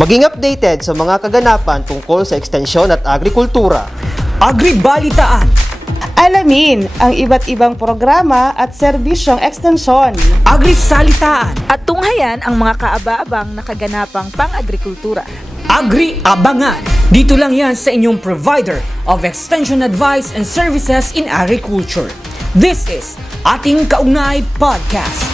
Maging updated sa mga kaganapan tungkol sa ekstensyon at agrikultura. Agribalitaan. Alamin ang iba't ibang programa at serbisyong ekstensyon. Agrisalitaan. At tunghayan ang mga kaaba-abang na kaganapang pang-agrikultura. Agri-abangan. Dito lang yan sa inyong provider of extension advice and services in agriculture. This is Ating Kaugnay Podcast.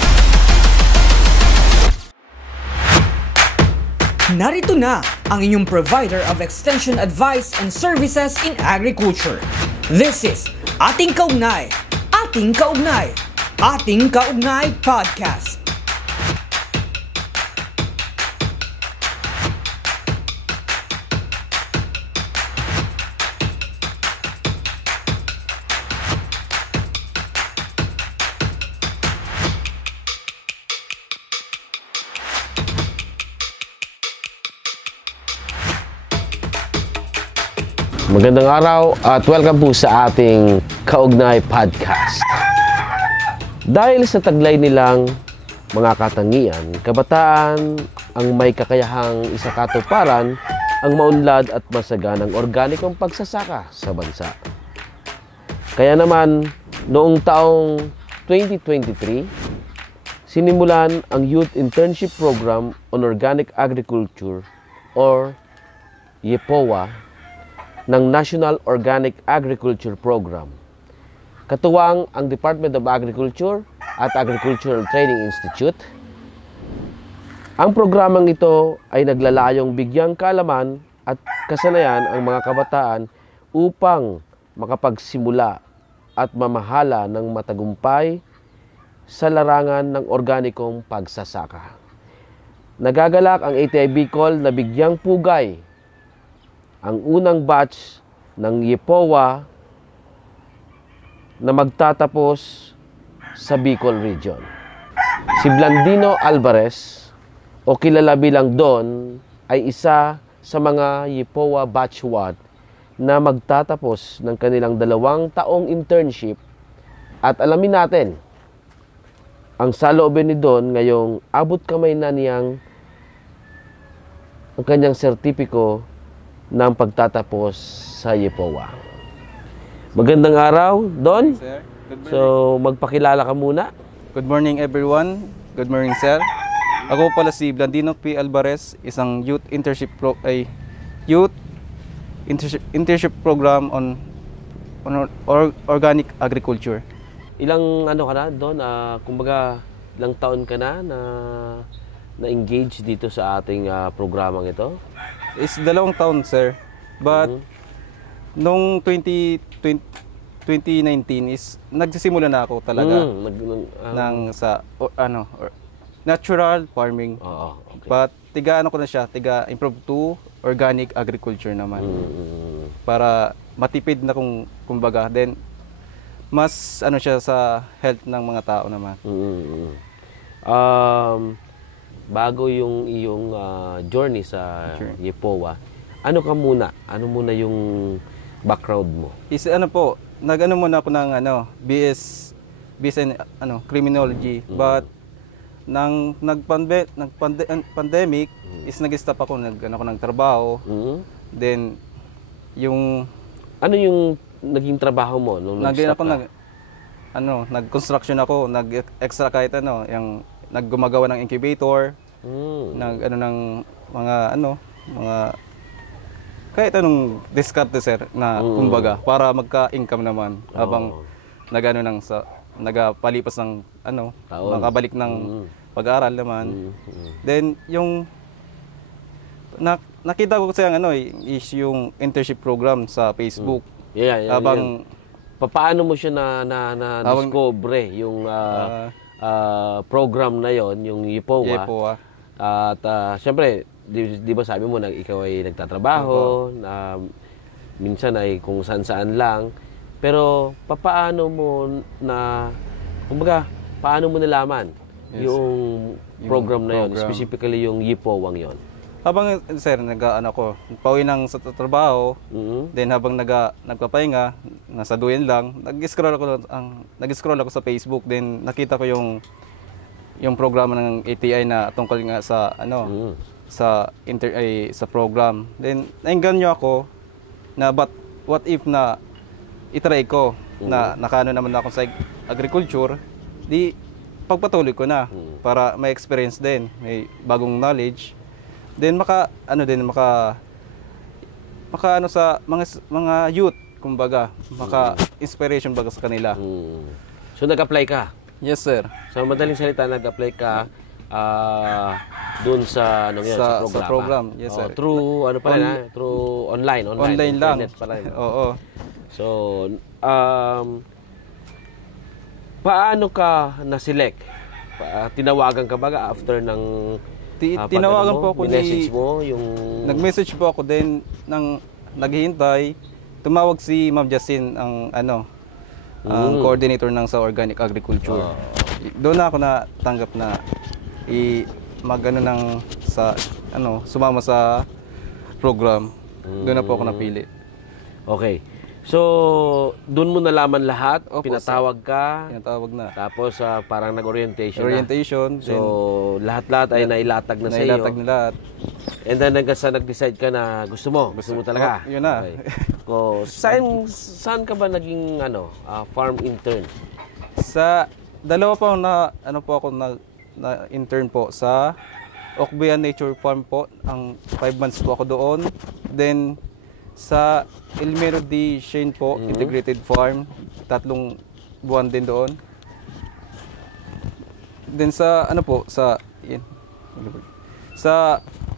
Narito na ang inyong provider of extension advice and services in agriculture. This is Ating Kaugnay, Ating Kaugnay, Ating Kaugnay Podcast. Magandang araw at welcome po sa ating Kaugnay Podcast. Dahil sa taglay nilang mga katangian, kabataan ang may kakayahang isakatuparan ang maunlad at masaganang organikong pagsasaka sa bansa. Kaya naman, noong taong 2023, sinimulan ang Youth Internship Program on Organic Agriculture or YEPOA ng National Organic Agriculture Program. Katuwang ang Department of Agriculture at Agricultural Training Institute. Ang programang ito ay naglalayong bigyang kaalaman at kasanayan ang mga kabataan upang makapagsimula at mamahala ng matagumpay sa larangan ng organikong pagsasaka. Nagagalak ang ATI Bicol na bigyang pugay ang unang batch ng YEPOA na magtatapos sa Bicol Region. Si Blandino Alvarez, o kilala bilang Don, ay isa sa mga YEPOA batch 1 na magtatapos ng kanilang 2 taong internship. At alamin natin ang saloobin ni Don ngayong abot kamay na niyang ang kanyang sertipiko ng pagtatapos sa YEPOA. Magandang araw, Don. Sir, good morning. So, magpakilala ka muna. Good morning everyone. Good morning, sir. Ako pala si Blandino P. Alvarez, isang youth internship program on organic agriculture. Ilang ano ka na, Don? Kumbaga, ilang taon ka na engage dito sa ating programang ito? Is 2 taon, sir. But nung 2019 is nagsisimula na ako talaga ng sa natural farming. Okay. But ko na siya, improve to organic agriculture naman. Para matipid na kumbaga. Then mas siya sa health ng mga tao naman. Bago yung iyong journey sa YEPOA, ano muna yung background mo? Nag-ano muna ako ng BS in criminology, but nang nag-pandemic is nag-stop ako, ng trabaho. Then yung naging trabaho mo nung nag-stop ka? Nag-construction ako, nag-extra kahit yung naggumagawa ng incubator, ng mga kahit anong diskarte, sir, na kumbaga para magka-income naman habang nagapalipas ng makabalik ng pag-aaral naman. Then yung nakita ko kasi is yung internship program sa Facebook. Habang paano mo siya na discover yung program na yon, yung YEPOA. At siyempre, di ba sabi mo ikaw ay nagtatrabaho, minsan ay kung saan-saan lang. Pero paano mo nalaman yung program na yon, specifically yung YEPOA yon? Habang, sir, pauwi ng sa trabaho, then habang nagpapahinga, nasa duyan lang, nag-scroll ako sa Facebook, then nakita ko yung programa ng ATI na tungkol nga sa sa program. Then nainganyo ako na what if na itry ko na nakano naman ako sa agriculture, di pagpatuloy ko na para may experience din, may bagong knowledge. Then maka sa mga youth, kumbaga, maka inspiration baga sa kanila. So nag-apply ka? Yes, sir. Sa madaling salita, nag-apply ka doon sa sa programa. Sa program, yes, sir. Through ano pala na? Through online lang. Internet pala. Oo. So, paano ka na-select? Tinawagan ka ba after ng tinawagan po ako message mo yung nag-message po ako din nang naghihintay. Tumawag si Ma'am Justin ang ang coordinator ng sa organic agriculture. Doon na ako natanggap na sumama sa program. Doon na po ako napili. Okay. So, doon mo nalaman lahat, Opo, pinatawag ka, Tinatawag na. tapos parang nag-orientation Orientation. na. So, lahat-lahat ay nailatag na sa iyo. Nailatag na lahat. And then nag-decide ka na gusto mo talaga. Yun na. Okay. So, saan ka ba naging farm intern? Sa dalawa pa ako na intern po sa Okbian Nature Farm po. Ang 5 months po ako doon. Then sa Elmero D. Shane po, Integrated Farm, 3 buwan din doon. Then sa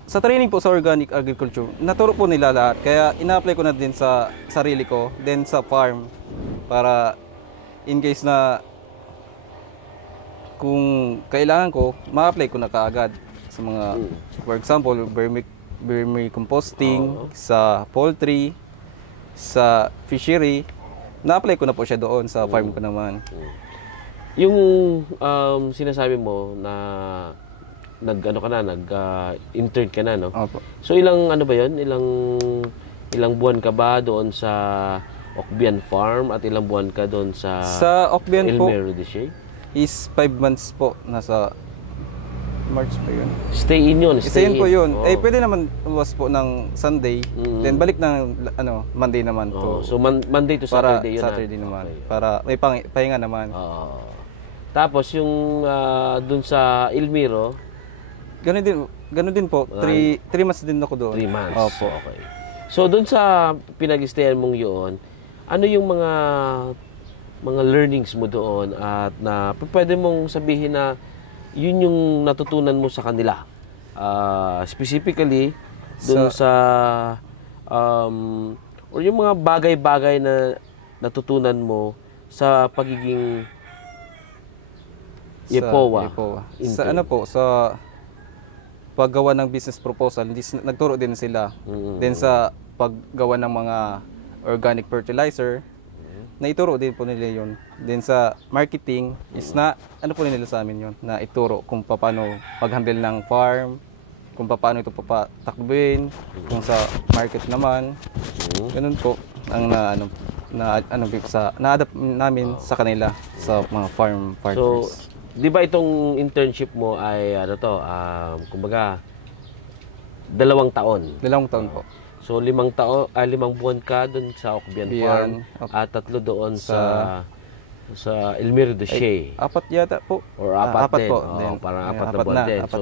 sa training po sa organic agriculture, naturo po nila lahat. Kaya ina-apply ko na din sa sarili ko, then sa farm para in case na kung kailangan ko, ma-apply ko na kaagad sa mga for example, vermicomposting, sa poultry, sa fishery, na-apply ko na po siya doon sa farm ko naman. Yung sinasabi mo na nag-intern ka na, no? Opo. So ilang ba 'yon? Ilang buwan ka ba doon sa Okbian Farm at ilang buwan ka doon sa Okbian po Elmero de Shea? is 5 months po, nasa March pa yun. Stay in Po yun. Oh. Pwede naman was po ng Sunday, then balik ng Monday naman to. So Monday to para Saturday yun. Saturday naman. Okay. Para may pahinga naman. Tapos yung dun sa Elmero, ganun din po. 3 months din ako doon. 3 months. Opo. Okay. So dun sa pinag-stayan mong yun, ano yung mga learnings mo doon at na pwede mong sabihin na yun yung natutunan mo sa kanila? Specifically, dun sa or yung mga bagay-bagay na natutunan mo sa pagiging YEPOA. Sa sa paggawa ng business proposal, nagturo din sila. Then sa paggawa ng mga organic fertilizer, naituro din po nila yun. Then sa marketing is po nila sa amin yun, na ituro kung paano mag-handle ng farm, kung paano ito papatakbuhin, kung sa market naman. Ganun po ang na-adapt namin sa kanila sa mga farm partners. So, di ba itong internship mo ay kumbaga 2 taon? 2 taon po. So 5 buwan ka doon sa Okbian Farm at 3 doon sa Elmero de Shea. 4 yata po. Or 4 din. po. Parang 4 na buwan din. So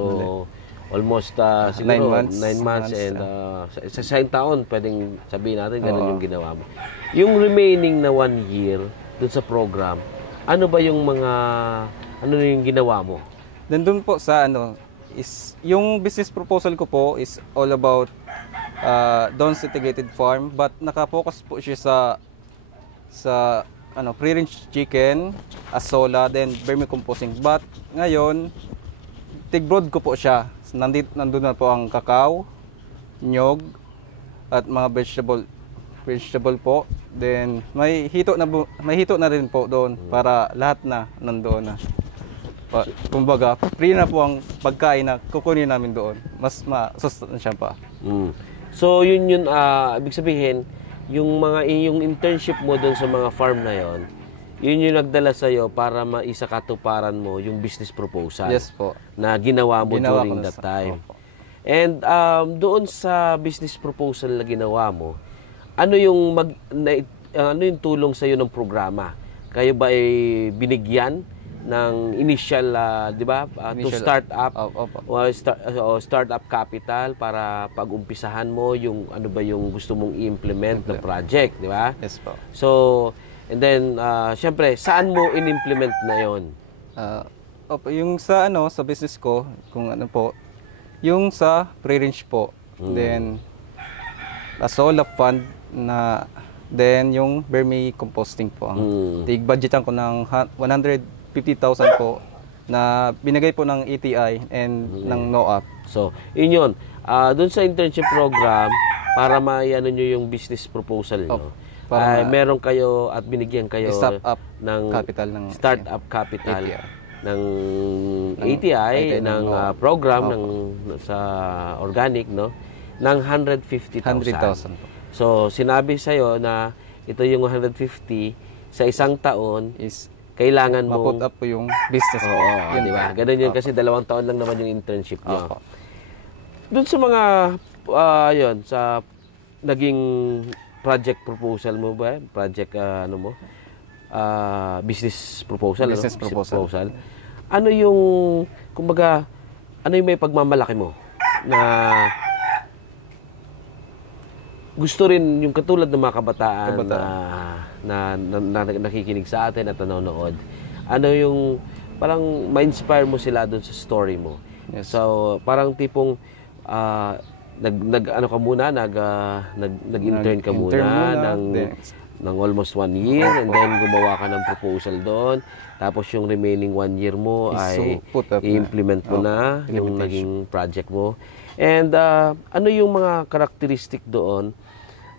almost siguro 9 months and sa isang taon pwedeng sabihin natin ganun yung ginawa mo. Yung remaining na 1 year doon sa program, ano ba yung yung ginawa mo? Then doon po sa is yung business proposal ko po is all about Don's Integrated Farm, but naka-focus po siya sa free-range chicken, asola, then vermicomposting. But ngayon, tig-broad ko po siya. Nandun na po ang kakao, nyog, at mga vegetable po. Then may hito na rin po doon para lahat na nandoon na. Kumbaga, free na po ang pagkain na kukunin namin doon. Mas masustansya pa. So yun ibig sabihin, yung internship mo doon sa mga farm na yon, yun yung nagdala sa iyo para maisakatuparan mo yung business proposal. Yes po. Na ginawa mo during that time. Opo. And doon sa business proposal na ginawa mo, ano yung ano yung tulong sa iyo ng programa? Kayo ba ay binigyan ng initial, 'di ba, to start up startup capital para pag-umpisahan mo yung ano ba yung gusto mong i-implement na project, 'di ba? Yes po. So, and then syempre, saan mo in-implement na 'yon? Yung sa sa business ko, kung ano po, yung sa pre-range po. Then a solar fund na, then yung vermi composting po ang tig-budgetan ko ng 150,000 po na binigay po ng ETI and ng NOAP. So, yun. Doon sa internship program, para ano nyo yung business proposal nyo, meron kayo at binigyan kayo ng capital ng startup capital ATI. ng ATI, ng program sa organic, no, ng 150,000. So, sinabi sa'yo na ito yung 150 sa isang taon is kailangan mo ma-put up po yung business po. Oo, di ba? Ganun yun kasi 2 taon lang naman yung internship nyo. Doon sa mga yun, sa naging project proposal mo ba? Project business proposal. Business proposal. Ano yung, kumbaga, ano yung may pagmamalaki mo na gusto rin yung katulad ng mga kabataan na nakikinig sa atin at nanonood. Ano yung parang ma-inspire mo sila doon sa story mo. Yes. So, parang tipong nag-intern ka muna ng almost 1 year and then gumawa ka ng proposal doon. Tapos yung remaining 1 year mo ay i-implement mo na yung naging project mo. And ano yung mga karakteristik doon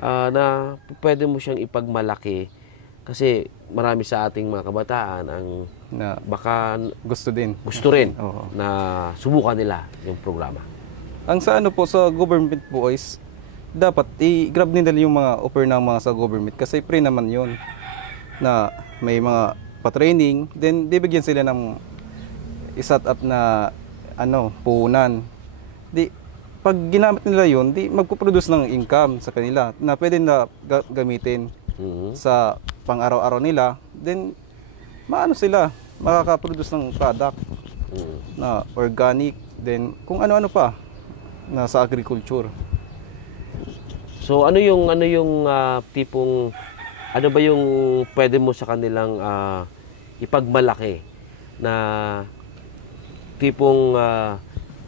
na pwede mo siyang ipagmalaki kasi marami sa ating mga kabataan ang baka gusto rin na subukan nila yung programa. Ang sa po sa government po is dapat i-grab nila yung mga offer ng mga sa government kasi free naman yun na may mga pa-training, then bibigyan sila ng i-set up na puhunan. Pag ginamit nila yun, magpo-produce ng income sa kanila na pwede na gamitin sa pang-araw-araw nila. Then, sila, makaka-produce ng product na organic, then kung ano-ano pa na sa agriculture. So, ano yung tipong, ano ba yung pwede mo sa kanilang ipagmalaki na tipong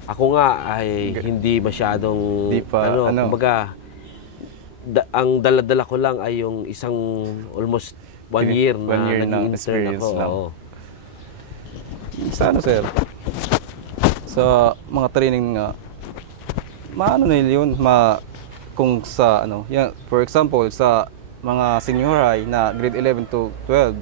ako nga ay hindi masyadong kumbaga ang dala-dala ko lang ay yung isang almost 1 year na experience ako. lang. Sa sir? Sa mga training nga nila yun, kung sa for example sa mga senior high na grade 11 to 12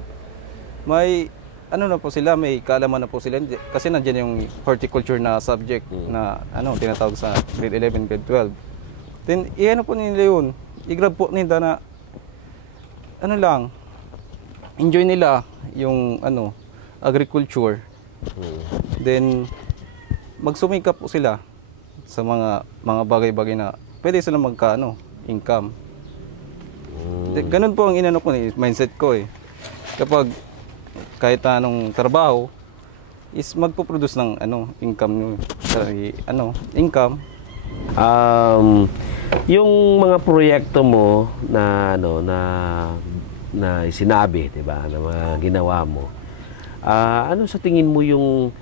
may na po sila, may kaalaman na po sila kasi nandiyan yung horticulture na subject na tinatawag sa grade 11, grade 12. Then po nila yun, i-grab po nila na enjoy nila yung agriculture. Then magsumikap po sila sa mga bagay-bagay na pwede sila income. Ganun po ang mindset ko kapag kahit anong trabaho is magpo-produce ng income income. Yung mga proyekto mo na sinabi, 'di ba, na mga ginawa mo. Ano sa tingin mo yung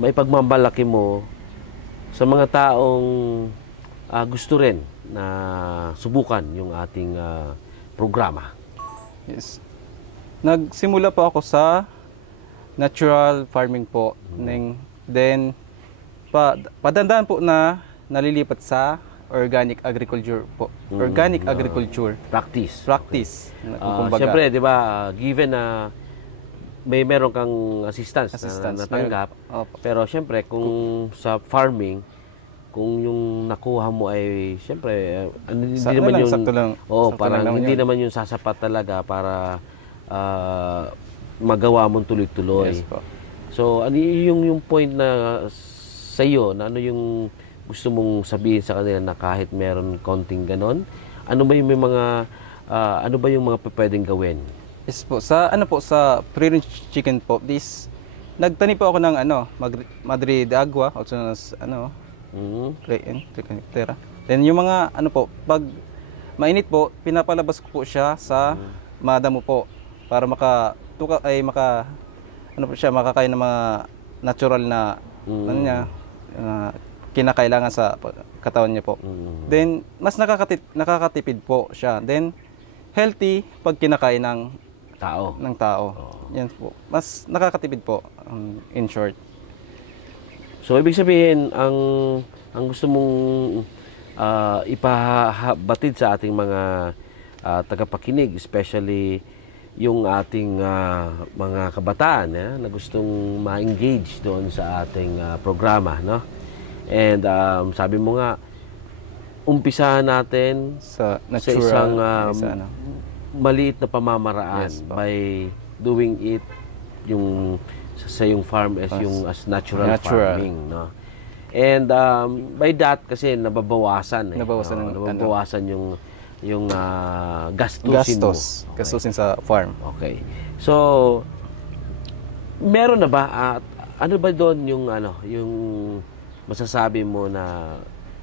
may pagmamalaki mo sa mga taong gusto rin na subukan yung ating programa? Yes. Nagsimula po ako sa natural farming po. Then, padandaan po na nalilipat sa organic agriculture po. Organic agriculture. Practice. Siyempre, di ba, given na meron kang assistance na natanggap, pero siyempre, kung sa farming, kung yung nakuha mo ay, siyempre, hindi naman yung, parang hindi naman yung sasapat talaga para magawa mong tuloy-tuloy. Yes po. So, ano yung point na sa iyo na ano yung gusto mong sabihin sa kanila na kahit meron konting ganon? Ano ba yung may mga ano ba yung mga pwedeng gawin? Yes po, sa ano po, sa pre-range chicken po, nagtani po ako ng Madrid de Agua, also known as Tricaniptera. Then yung mga ano po, pag mainit po, pinapalabas ko po siya sa madamo po para makakain ng mga natural na ano niya, kinakailangan sa katawan niya po. Then mas nakakatipid po siya. Then healthy pag kinakain ng tao. Yan po. Mas nakakatipid po, in short. So ibig sabihin ang gusto mong ipabatid sa ating mga tagapakinig, especially yung ating mga kabataan na gustong ma-engage doon sa ating programa, no? And sabi mo nga, umpisahan natin sa isang natural, maliit na pamamaraan, yes, by doing it yung sa yung farm as natural farming, no? And by that kasi nababawasan yung gastusin mo. Gastusin sa farm. Okay. So meron na ba ano ba doon yung masasabi mo na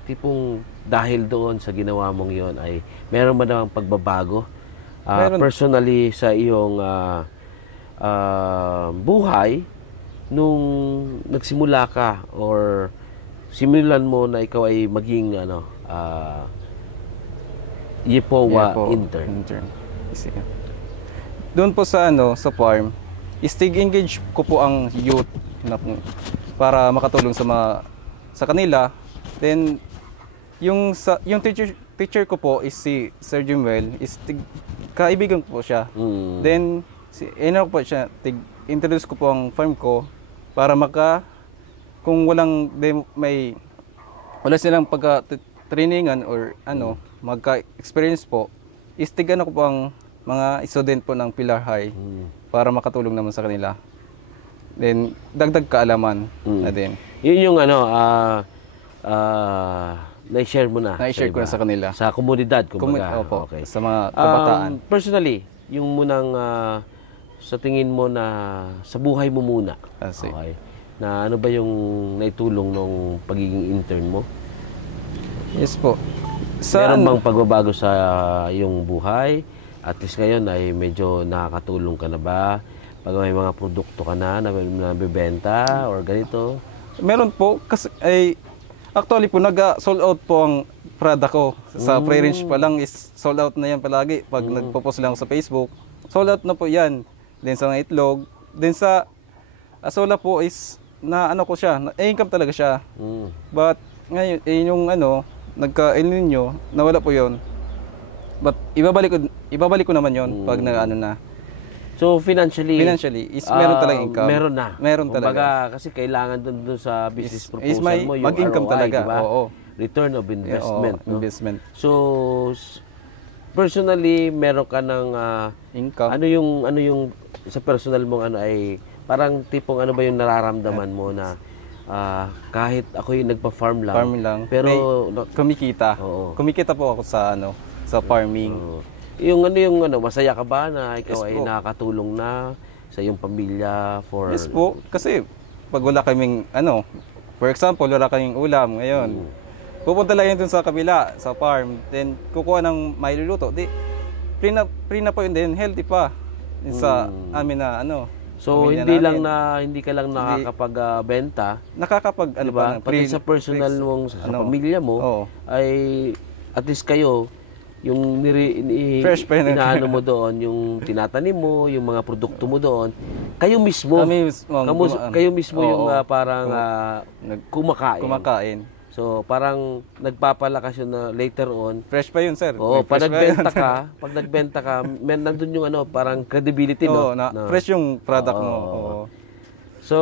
tipong dahil doon sa ginawa mong yon ay meron ba namang pagbabago personally sa iyong buhay nung nagsimula ka or simulan mo na ikaw ay maging YIPOA intern? Doon po sa sa farm, engage ko po ang youth para makatulong sa kanila. Then yung teacher ko po is si Sir Jimwell, kaibigan ko po siya. Then introduce ko po ang farm ko para kung wala silang pagka-trainingan or magka-experience po, ko po ang mga student po ng Pilar High para makatulong naman sa kanila. Then dagdag kaalaman na din. Yun yung na-share mo na. Na-share ko na sa kanila. Sa komunidad, kumbaga. Okay. Sa mga kabataan. Personally, yung munang sa tingin mo na sa buhay mo muna. Okay. Na ano ba yung naitulong nung pagiging intern mo? Yes po. Meron bang pagbabago sa iyong buhay? At least ngayon ay medyo nakakatulong ka na ba? Pag may mga produkto ka na nabibenta or ganito? Meron po. Kasi actually po, nag-sold out po ang product ko. Sa pre-range pa lang is sold out na yan palagi. Pag nagpo-post lang ako sa Facebook, sold out na po yan. Then sa mga itlog. Then sa asola po is ko siya, income talaga siya. But ngayon, yung nagka-El Nino, nawala po yon. But ibabalik ko naman yon pag na. So financially is meron talagang income. Meron na. Meron talaga. Kumbaga kasi kailangan dun sa business proposal mo yung mag-income ROI, talaga. Diba? Oo. Return of investment. Oo, investment. So personally, meron ka ng income. Ano yung sa personal mong ay parang tipong ano ba yung nararamdaman mo na kahit ako yung nagpa-farm lang, pero kumikita. Kumikita po ako sa sa farming. Yung masaya ka ba na ikaw ay nakakatulong na sa iyong pamilya for... Yes po, kasi pag wala kaming for example, wala kaming ulam ngayon. Pupunta lang yun dun sa kabila, sa farm, then kukuha ng mailuluto. Free na po yun din, healthy pa. Sa amin na So hindi ka lang nakakapagbenta. Nakakapag pati sa personal mong sa pamilya mo ay at least kayo yung fresh pa yun. Inaano mo doon, yung tinatanim mo, yung mga produkto mo doon, kayo mismo. Kayo mismo yung parang kumakain. So parang nagpapalakas yun na later on. Fresh pa yun, sir. Pag nagbenta ka, nandun yung parang credibility, no? Fresh yung product mo. So,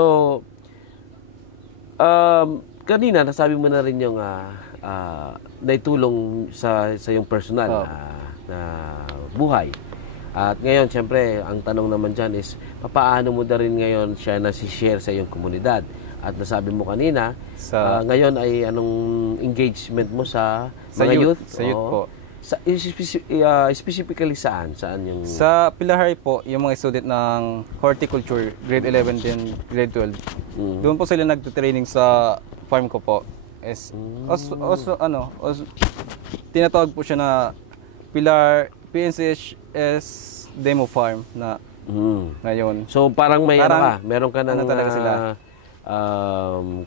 kanina nasabi mo na rin yung naitulong sa yung personal na buhay. At ngayon, siyempre, ang tanong naman dyan is, paano mo na rin ngayon siya na si-share sa iyong komunidad? At nasabi mo kanina, Sa- ngayon ay anong engagement mo sa mga youth? Sa youth Oo. po. Specifically saan? Saan yung... Sa Pilahari po, yung mga student ng horticulture, grade 11 din grade 12. Doon po sila nagtutraining sa farm ko po. Tinatawag po siya na PNCHS Demo Farm na ngayon. So parang meron ka ng ano talaga sila?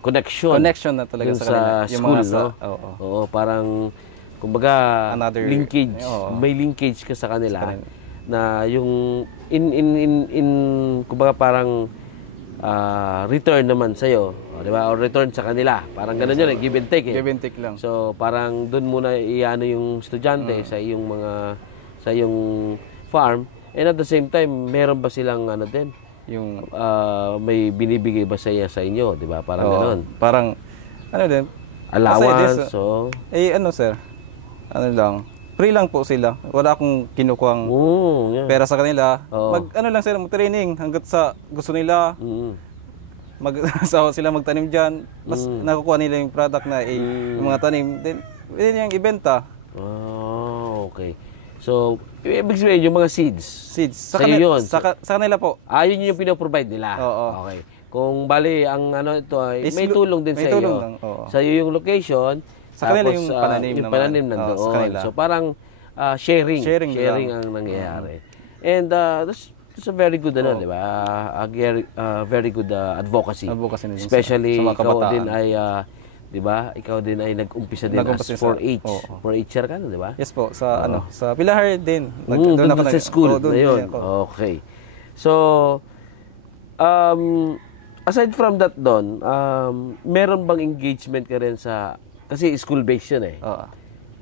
Connection. Connection na talaga Yung sa kanila. Yung school, mga no? Oo. Oo, parang kumbaga Another- linkage. oo. May linkage ka sa kanila, Sa kanila. na yung in kumbaga parang return naman sa iyo, di ba? Or return sa kanila. Parang ganoon yun, give and take. Give and take lang. So parang doon muna iano yung estudyante sa iyong sa iyong farm, and at the same time meron ba silang ano din, Yung may binibigay ba sa inyo, di ba? Parang oo, ganoon. parang ano din? Allowance, so Sir. Ano lang, free lang po sila. Wala akong kinukuhang yeah. pera sa kanila. Oo. Lang sila, mag-training hanggat sa gusto nila. Mag-asawa sila magtanim diyan. Mas nakukuha nila yung product na yung mga tanim. Then pwede niyang ibenta. Okay. So, ibig sabihin yung mga seeds. Sa yun. Sa kanila po. Yun yung pinoprovide nila. Oo. Okay. Kung bali, ang ano ito ay may Is- tulong din may sa tulong iyo. lang, oo. Sa iyo yung location. Sa kanila tapos, yung pananim yung naman. pananim nandoon. Sa kanila. So, parang sharing. Sharing lang. ang nangyayari. And that's a very good, di ba? Very good advocacy. Advocacy nila Especially, sa mga ikaw kabataan. din ay, di ba? Ikaw din ay nag-umpisa din Nag-umpisa as sa- 4-H. oo. 4-H'er ka na, di ba? Yes po, sa sa Pilahari din. Doon sa school doon na yun. din ako. Okay. So, aside from that doon, meron bang engagement ka rin sa, kasi school-based yun eh. Oo.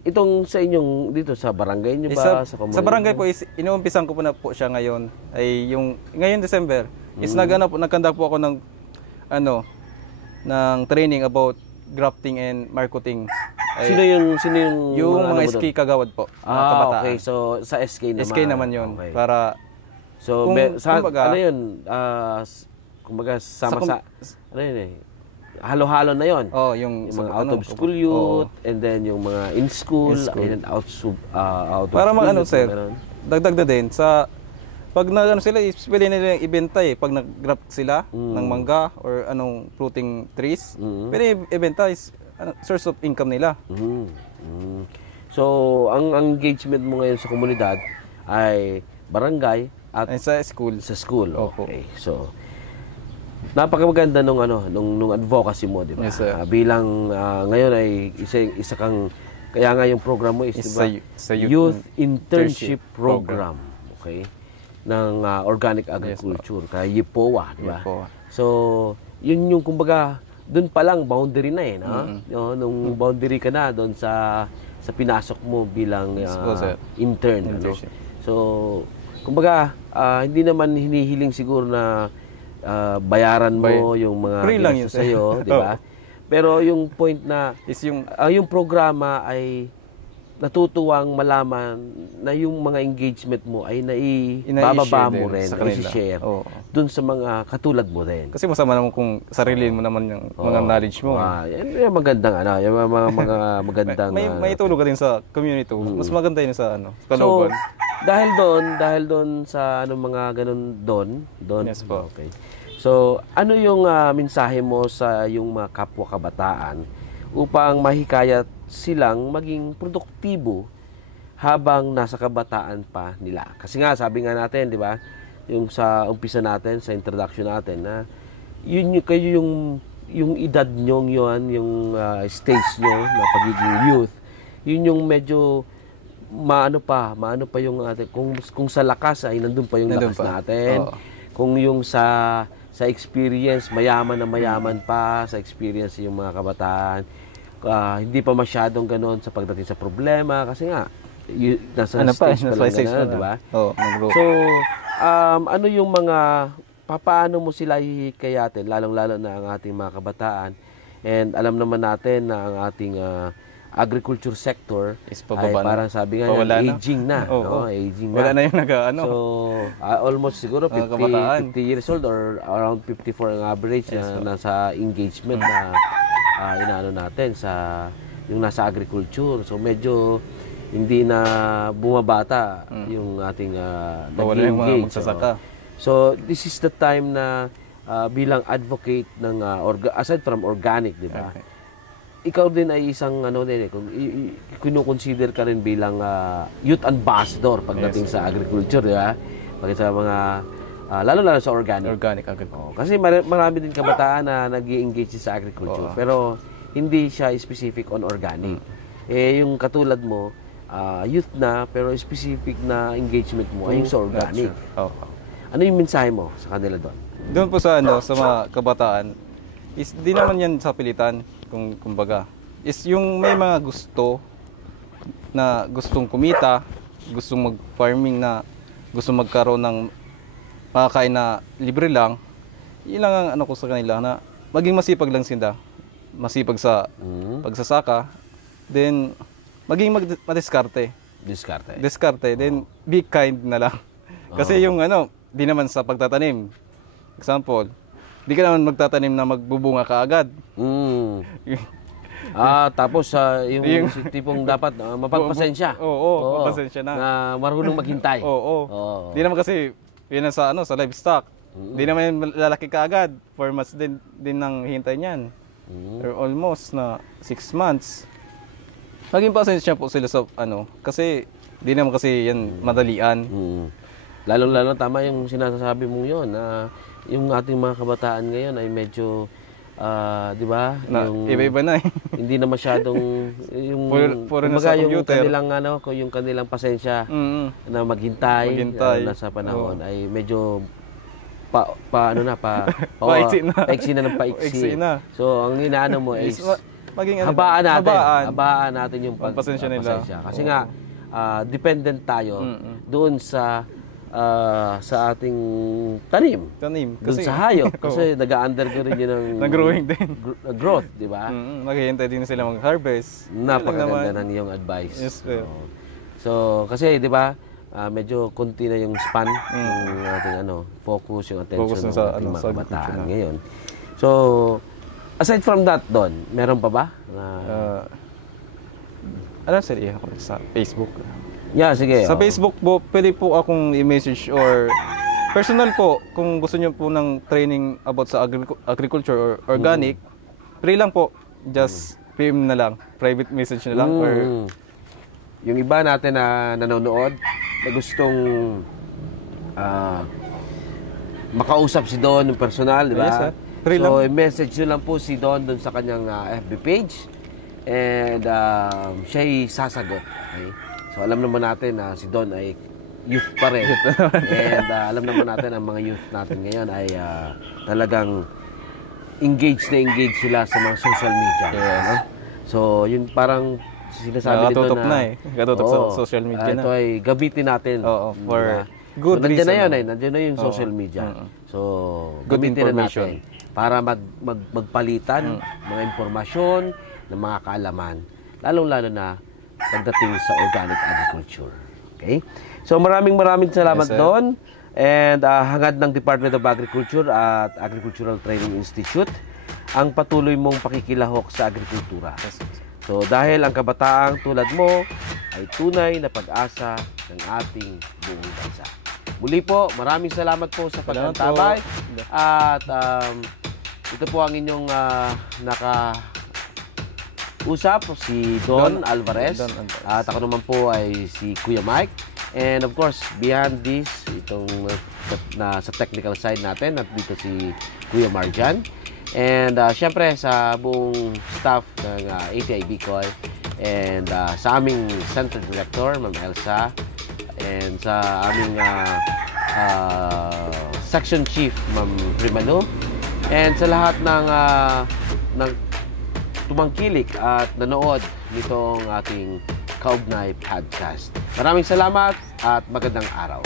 Itong sa inyong, dito sa barangay nyo ba? Sa Sa barangay po, inuumpisan ko po na po siya ngayon. Ay yung, ngayon December, nagkanda po ako ng, ng training about grafting and marketing. Ay, Sino yung yung ano mga mo SK doon? kagawad po, mga kabataan. Okay. So, sa SK naman. SK naman yun. Okay. Para, So, kumbaga, ano yun? Kumbaga, ano yun eh? Halo-halo na yun. yung Yung mga out of school youth, and then yung mga in school, and then out of para school mga youth, sir, meron. dagdag na din sa pag sila, pwede nila yung ibenta pag nag-graft sila ng mangga or anong fruiting trees, pwede ibenta is source of income nila. So, ang engagement mo ngayon sa komunidad ay barangay at Ay, sa school. sa school. Opo. Okay. So, napakamaganda nung advocacy mo, di ba? Yes, sir. Bilang ngayon ay isa kang, kaya nga yung program mo is, di ba? Sa Youth Internship Program. Okay? Ng Organic Agriculture, kaya YIPOA, di ba? YIPOA. So, yun yung kumbaga, dun pa lang boundary na eh, no? Nung boundary ka na doon sa pinasok mo bilang po, sir. intern, ano? Internship. So, kumbaga, hindi naman hinihiling siguro na bayaran mo yung mga Free lang yun, ginastos sa'yo, di ba? Pero yung point na Is yung yung programa ay natutuwang malaman na yung mga engagement mo ay bababa mo din rin, sa kanila. i-share Oo. dun sa mga katulad mo rin. Kasi masama naman kung sarili mo naman yung mga knowledge mo. Yan yung magandang yung mga magandang May tulong ka din sa community. Mas maganda yun sa So, kalooban. dahil doon sa mga ganun doon. Yes po. Okay. So, ano yung mensahe mo sa yung mga kapwa kabataan upang mahikayat silang maging produktibo habang nasa kabataan pa nila? Kasi nga, sabi nga natin, di ba, yung sa umpisa natin, sa introduction natin, na kayo yung edad nyo yun, yung stage nyo na pagiging youth, yun yung medyo maano pa yung atin, kung sa lakas ay nandun pa yung lakas natin. Oo. Kung yung sa experience, mayaman na mayaman pa sa experience yung mga kabataan. Hindi pa masyadong ganoon sa pagdating sa problema kasi nga nasa stage pa lang gano'n, di ba? So, ano yung paano mo sila hihikayatin, lalong-lalo na ang ating mga kabataan, and alam naman natin na ang ating agriculture sector Is ay pababa na. parang sabi nga Pawala niya, na. aging na. Oo, no? oo. Aging Wala na. na yung nag-ano. So, almost siguro Mga kabataan. 50 years old or around 54 ang average na nasa engagement na inaano natin sa yung nasa agriculture. So, medyo hindi na bumabata yung ating Pawala yung mga nag-engage. magsasaka. So, this is the time na bilang advocate ng aside from organic, di ba? Okay. Ikaw din ay isang kung kino-consider ka rin bilang youth ambassador pagdating sa agriculture, di ba? Pag sa mga lalo sa organic. Organic agriculture. Kasi marami din kabataan na nag-i-engage sa agriculture, pero hindi siya specific on organic. Eh yung katulad mo, youth na pero specific na engagement mo ay yung sa organic. Ano yung mensahe mo sa kanila doon? Doon po sa mga kabataan, is di naman yan sa pilitan, kumbaga. Is yung may mga gusto na gustong kumita, gustong mag-farming na gustong magkaroon ng makakain na libre lang, yun lang ang ko sa kanila na maging masipag lang sila. Masipag sa pagsasaka, then maging madiskarte. Diskarte, then be kind na lang. Kasi yung di naman sa pagtatanim. Example, di ka naman magtatanim na magbubunga ka agad. Tapos yung tipong dapat mapagpasensya. Oo, mapagpasensya na. Na marunong maghintay. Oo. Di naman kasi yun sa sa livestock. Di naman yung lalaki ka agad. 4 months din nang hintay niyan. Or almost na 6 months. Maging pasensya po sila sa kasi di naman kasi yan madalian. Lalo tama yung sinasabi mong yun na yung ating mga kabataan ngayon ay medyo di ba? Iba-iba na eh. Hindi na masyadong yung puro na sa yung computer. yung kanilang pasensya na maghintay sa panahon ay medyo paiksi na ng paiksi. So ang inaano mo is habaan natin yung pasensya nila. Kasi nga dependent tayo doon sa ating tanim. Doon sa hayop. Kasi nag-undergo rin yun ng growing din. Growth, di ba? Maghihintay din sila mag-harvest. Napakaganda ng iyong advice. Yes, so, kasi di ba, medyo konti na yung span ng ating focus, yung attention ng ating mga kabataan ngayon. So, aside from that Don, meron pa ba? Sir, sa Facebook. Yeah, sige. Sa Facebook po, pwede po akong i-message or personal po, kung gusto niyo po ng training about sa agriculture or organic, free lang po. Just PM na lang, private message na lang. Or yung iba natin na nanonood, na gustong makausap si Don ng personal, di ba? Yes, sir. Free So, lang. message nyo lang po si Don doon sa kanyang FB page and siya'y sasagot. Okay? So, alam naman natin na si Don ay youth pa rin. And alam naman natin ang mga youth natin ngayon ay talagang engaged sila sa mga social media. Yes. No? So, yun parang sinasabi nito na Katutok sa social media na. Ito ay gabitin natin. For good reason. Nandiyan na yung social media. So, Good gamitin na information. natin para magpalitan mga impormasyon, ng mga kaalaman, lalong-lalo na pagdating sa organic agriculture. Okay? So maraming salamat doon. And hangad ng Department of Agriculture at Agricultural Training Institute ang patuloy mong pakikilahok sa agrikultura. So dahil ang kabataang tulad mo ay tunay na pag-asa ng ating buong bansa. Muli po, maraming salamat po sa pagtantabay. At ito po ang inyong usap si Don Alvarez. At ako naman po ay si Kuya Mike. And of course, beyond this, itong sa technical side natin, at dito si Kuya Marjan. And syempre sa buong staff ng ATI Bicol. And sa aming Center Director, Ma'am Elsa. And sa aming Section Chief, Ma'am Primano. And sa lahat ng tumangkilik at nanood nitong ating Kaugnay Podcast. Maraming salamat at magandang araw.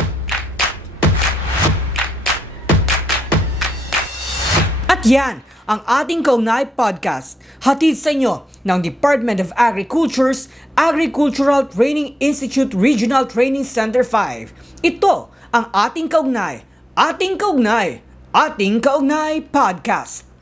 At yan ang ating Kaugnay Podcast, hatid sa inyo ng Department of Agriculture's Agricultural Training Institute Regional Training Center 5. Ito ang ating Kaugnay Podcast.